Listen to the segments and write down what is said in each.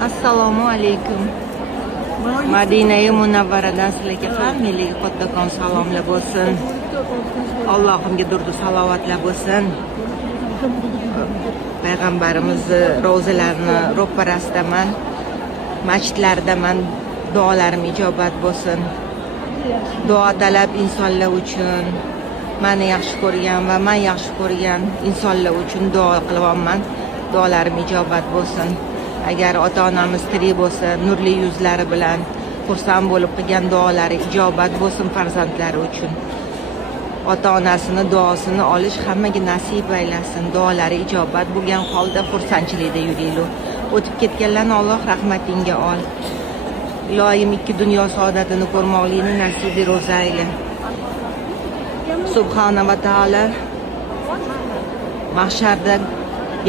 Assalomu alaykum. Madina-i Munavvaradan sizlarga hammalarga kattakon salomlar bo'lsin. Allohimga durdu salovatlar bo'lsin. Payg'ambarimiz ro'zalarini ro'parasidaman, masjidlardaman, duolarim ijobat bo'lsin. Duo talab insonlar uchun, meni yaxshi ko'rgan va men yaxshi ko'rgan insonlar uchun duo qilyapman. Duolarim ijobat bo'lsin. Agar ota-onamiz tirik bo'lsa, nurli yuzlari bilan xursand bo'lib qilgan duolari ijobat bo'lsin farzandlari uchun. Ota-onasini duosini olish hammaga nasib aylasin. Duolari ijobat bo'lgan holda xursandchilikda yuraylik. O'tib ketganlarni Alloh rahmatinga ol. Ilohim ikki dunyo saodatini ko'rmoqlikni nasibi ro'za ayla. Subhana va taolo mahsharda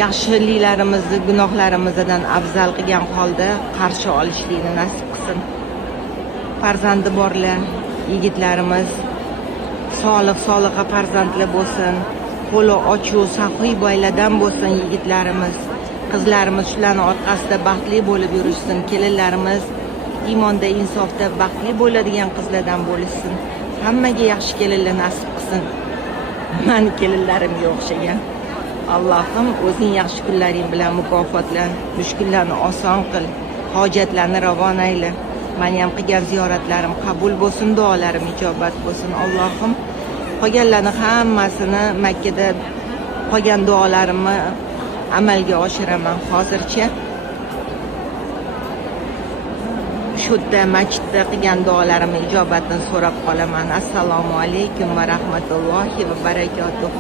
yaxshiliklarimizni gunohlarimizdan afzal qilgan holda qarshi olishlikni nasib qilsin. Farzandi borlar, yigitlarimiz solih-soliha farzandlar bo'lsin. Qo'li ochuv, saxiy boylardan bo'lsin yigitlarimiz. Qizlarimiz shularning orqasida baxtli bo'lib yurishsin. Kelinlarimiz iymonda, insofda baxtli bo'ladigan qizlardan bo'lishsin. Hammaga yaxshi kelinlar nasib qilsin. Meni kelinlarimga o'xshagan. Allohim o'zing yaxshi kunlaring bilan mukofotla, mushkullarni oson qil, hojatlarni ravon ayla. Meni ham qilgan ziyoratlarim qabul bo'lsin, duolarim ijobat bo'lsin. Allohim qolganlarning hammasini Makkada qolgan duolarimni amalga oshiraman. Hozircha shudda masjidda qilgan duolarimni ijobatini so'rab qolaman. Assalomu alaykum va rahmatullohi va barakotuh.